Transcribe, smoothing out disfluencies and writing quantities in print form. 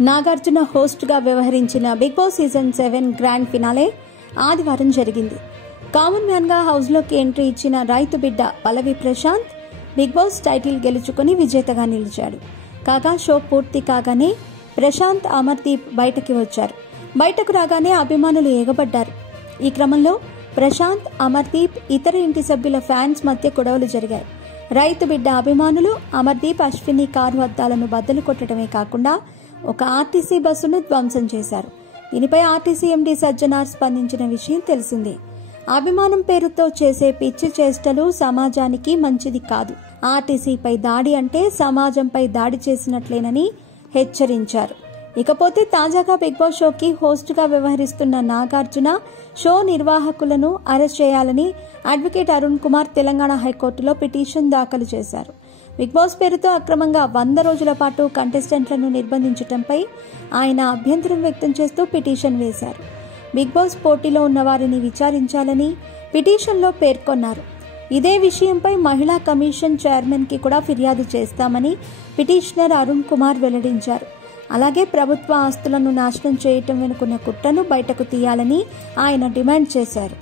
నాగార్జున హోస్ట్గా వ్యవహరించిన big boss season 7 grand finale ఆదివారం జరిగింది. కామన్ మ్యాన్గా హౌస్లోకి ఎంట్రీ ఇచ్చిన రైతు బిడ్డ Pallavi Prashanth big boss title గెలుచుకుని విజేతగా నిలిచాడు. కాగా షో పూర్తి కాగానే ప్రశాంత్, అమర్దీప్ బయటకి వచ్చారు. బయటకు రాగానే అభిమానులు ఎగబడ్డారు. ఈ క్రమంలో ప్రశాంత్, అమర్దీప్, ఇతర ఇంటి సభ్యుల ఫ్యాన్స్ మధ్య గొడవలు జరిగాయి. రైతు బిడ్డ అభిమానులు అమర్దీప్, అశ్విని కారు అద్దాలను బద్దలు కొట్టడమే కాకుండా ఒక ఆర్టీసీ బస్సును ధ్వంసం చేశారు. దీనిపై ఆర్టీసీ ఎండీ సజ్జనార్ స్పందించిన విషయం తెలిసిందే. అభిమానం పేరుతో చేసే పిచ్చి చేష్టలు సమాజానికి మంచిది కాదు. ఆర్టీసీపై దాడి అంటే సమాజంపై దాడి చేసినట్లేనని హెచ్చరించారు. ఇకపోతే తాజాగా బిగ్ బాస్ షోకి హోస్ట్గా వ్యవహరిస్తున్న నాగార్జున షో నిర్వాహకులను అరెస్ట్ చేయాలని అడ్వకేట్ అరుణ్ కుమార్ తెలంగాణ హైకోర్టులో పిటిషన్ దాఖలు చేశారు. బిగ్ బాస్ పేరుతో అక్రమంగా 100 రోజుల పాటు కంటెస్టెంట్లను నిర్బంధించడంపై ఆయన అభ్యంతరం వ్యక్తం చేస్తూ పిటిషన్ వేశారు. బిగ్ బాస్ పోటీలో ఉన్న వారిని విచారించాలని పిటిషన్లో పేర్కొన్నారు. ఇదే విషయంపై మహిళా కమిషన్ చైర్మన్కి కూడా ఫిర్యాదు చేస్తామని పిటిషనర్ అరుణ్ కుమార్ వెల్లడించారు. అలాగే ప్రభుత్వ ఆస్తులను నాశనం చేయటం వెనుకున్న కుట్రను బయటకు తీయాలని ఆయన డిమాండ్ చేశారు.